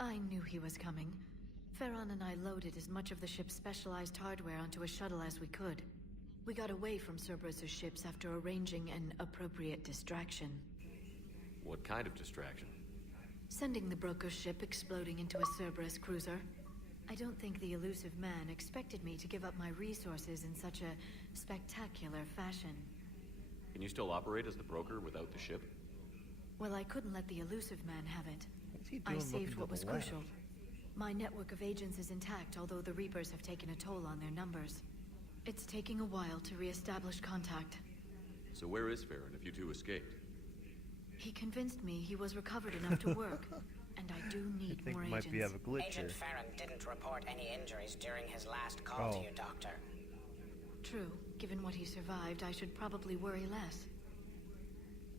I knew he was coming. Farron and I loaded as much of the ship's specialized hardware onto a shuttle as we could. We got away from Cerberus' ships after arranging an appropriate distraction. What kind of distraction? Sending the broker's ship exploding into a Cerberus cruiser. I don't think the elusive man expected me to give up my resources in such a spectacular fashion. Can you still operate as the broker without the ship? Well, I couldn't let the elusive man have it. What's he doing I saved looking what to was the left? crucial. My network of agents is intact, although the Reapers have taken a toll on their numbers. It's taking a while to re-establish contact. So where is Farron if you two escaped? He convinced me he was recovered enough to work, and I do I need think more we might agents. be have a glitch Agent here. Farron didn't report any injuries during his last call to you, Doctor. True. Given what he survived, I should probably worry less.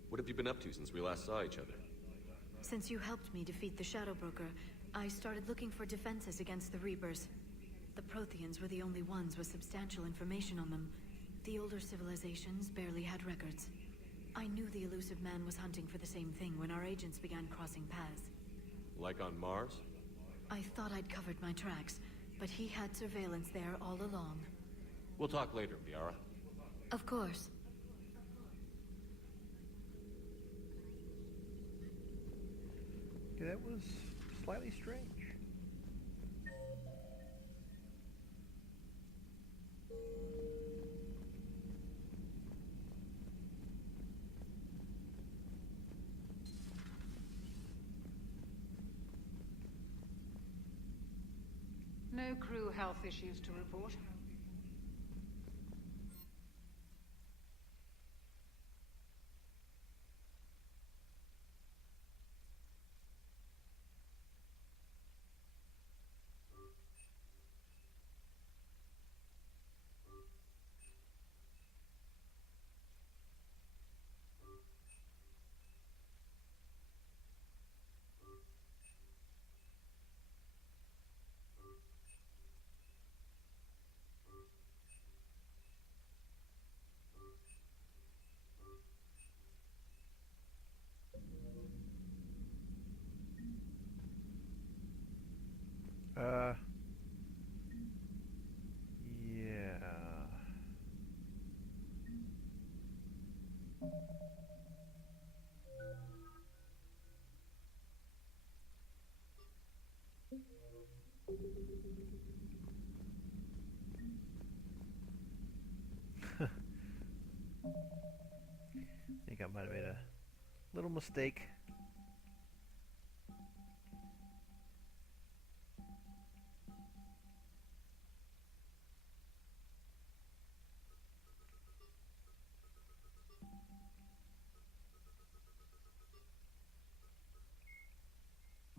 What have you been up to since we last saw each other? Since you helped me defeat the Shadow Broker, I started looking for defenses against the Reapers. The Protheans were the only ones with substantial information on them. The older civilizations barely had records. I knew the elusive man was hunting for the same thing when our agents began crossing paths. Like on Mars? I thought I'd covered my tracks, but he had surveillance there all along. We'll talk later, Liara. Of course. Okay, that was slightly strange. No crew health issues to report. Yeah. I think I might have made a little mistake.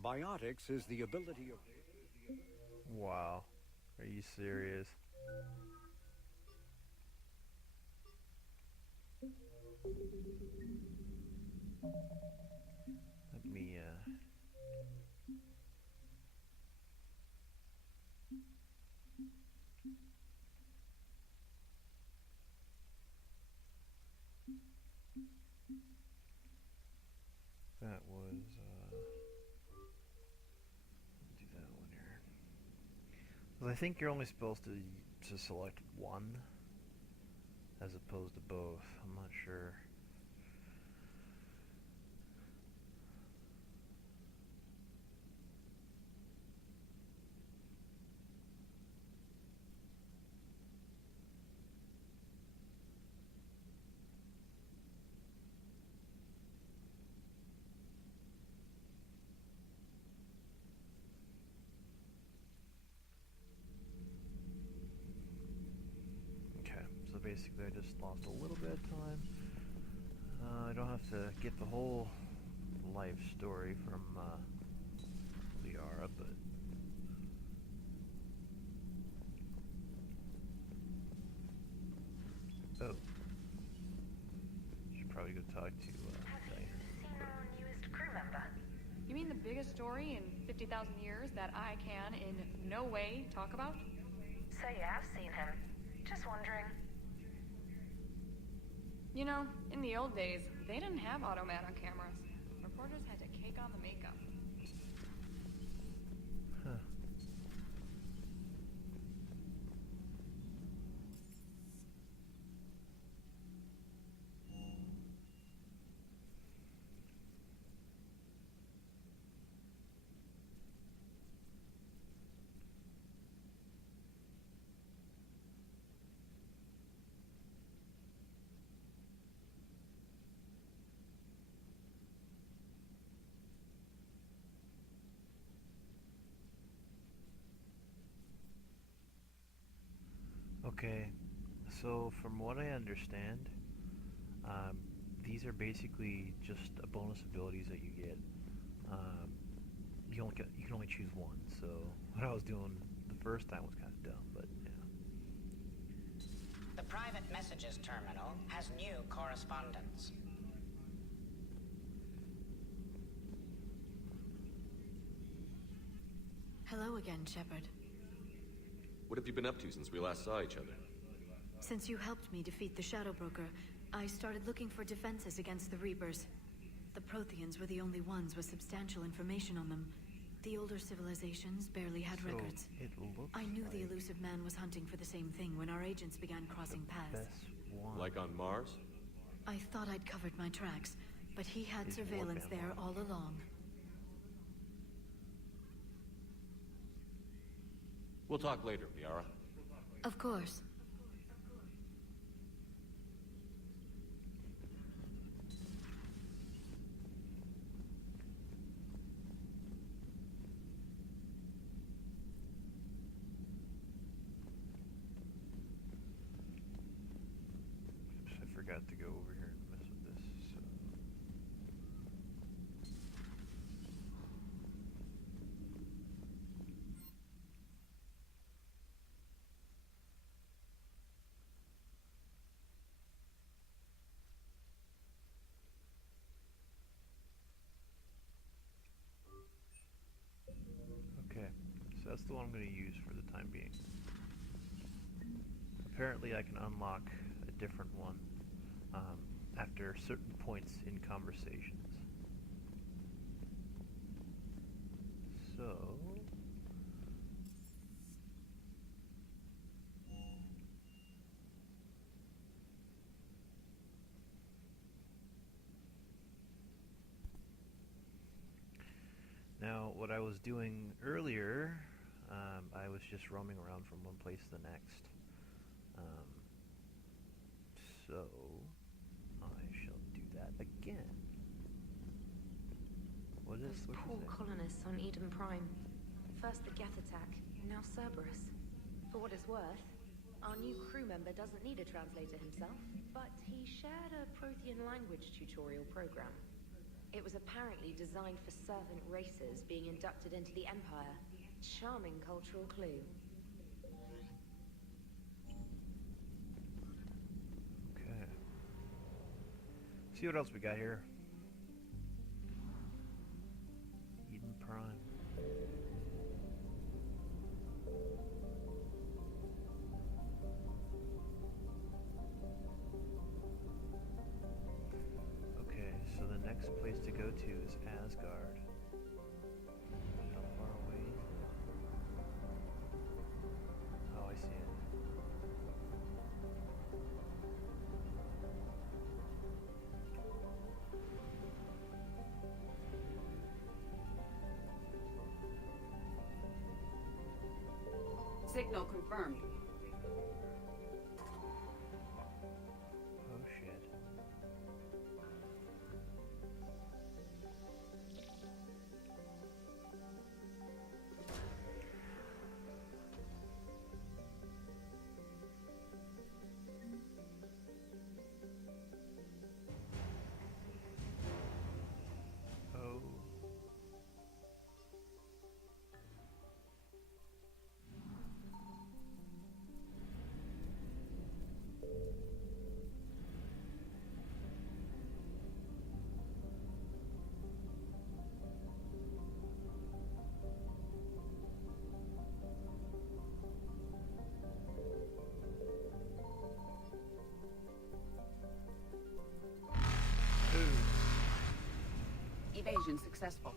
Biotics is the ability of... Wow. Are you serious? Let me, that was, do that one here. 'Cause I think you're only supposed to select one, as opposed to both. I'm not sure. So basically I just lost a little bit of time. I don't have to get the whole life story from Liara, but oh, should probably go talk to Have you seen our newest crew member? You mean the biggest story in 50,000 years that I can in no way talk about? So you have seen him. Just wondering. You know, in the old days, they didn't have Automat on cameras. Reporters had to cake on the makeup. Okay, so from what I understand, these are basically just bonus abilities that you get. You can only choose one. So what I was doing the first time was kind of dumb, but yeah. The private messages terminal has new correspondence. Hello again, Shepard. What have you been up to since we last saw each other? Since you helped me defeat the Shadow Broker, I started looking for defenses against the Reapers. The Protheans were the only ones with substantial information on them. The older civilizations barely had So records. it looks I knew the like elusive man was hunting for the same thing when our agents began crossing paths. best one. Like on Mars? I thought I'd covered my tracks, but he had Is surveillance Warband there one. all along. We'll talk later, Liara. Of course. Oops, I forgot to go over here and mess with this. So. Okay, so that's the one I'm going to use for the time being. Apparently I can unlock a different one after certain points in conversations. So... Now, what I was doing earlier, I was just roaming around from one place to the next. So, I shall do that again. What is Those poor colonists on Eden Prime. First the Geth attack, now Cerberus. For what it's worth, our new crew member doesn't need a translator himself, but he shared a Prothean language tutorial program. It was apparently designed for servant races being inducted into the Empire. Charming cultural clue. Okay. See what else we got here. Eden Prime. Okay, so the next place to go to is Asgard. How far away is it? Oh, I see it. Signal confirmed. Oh shit. Oh. Evasion successful.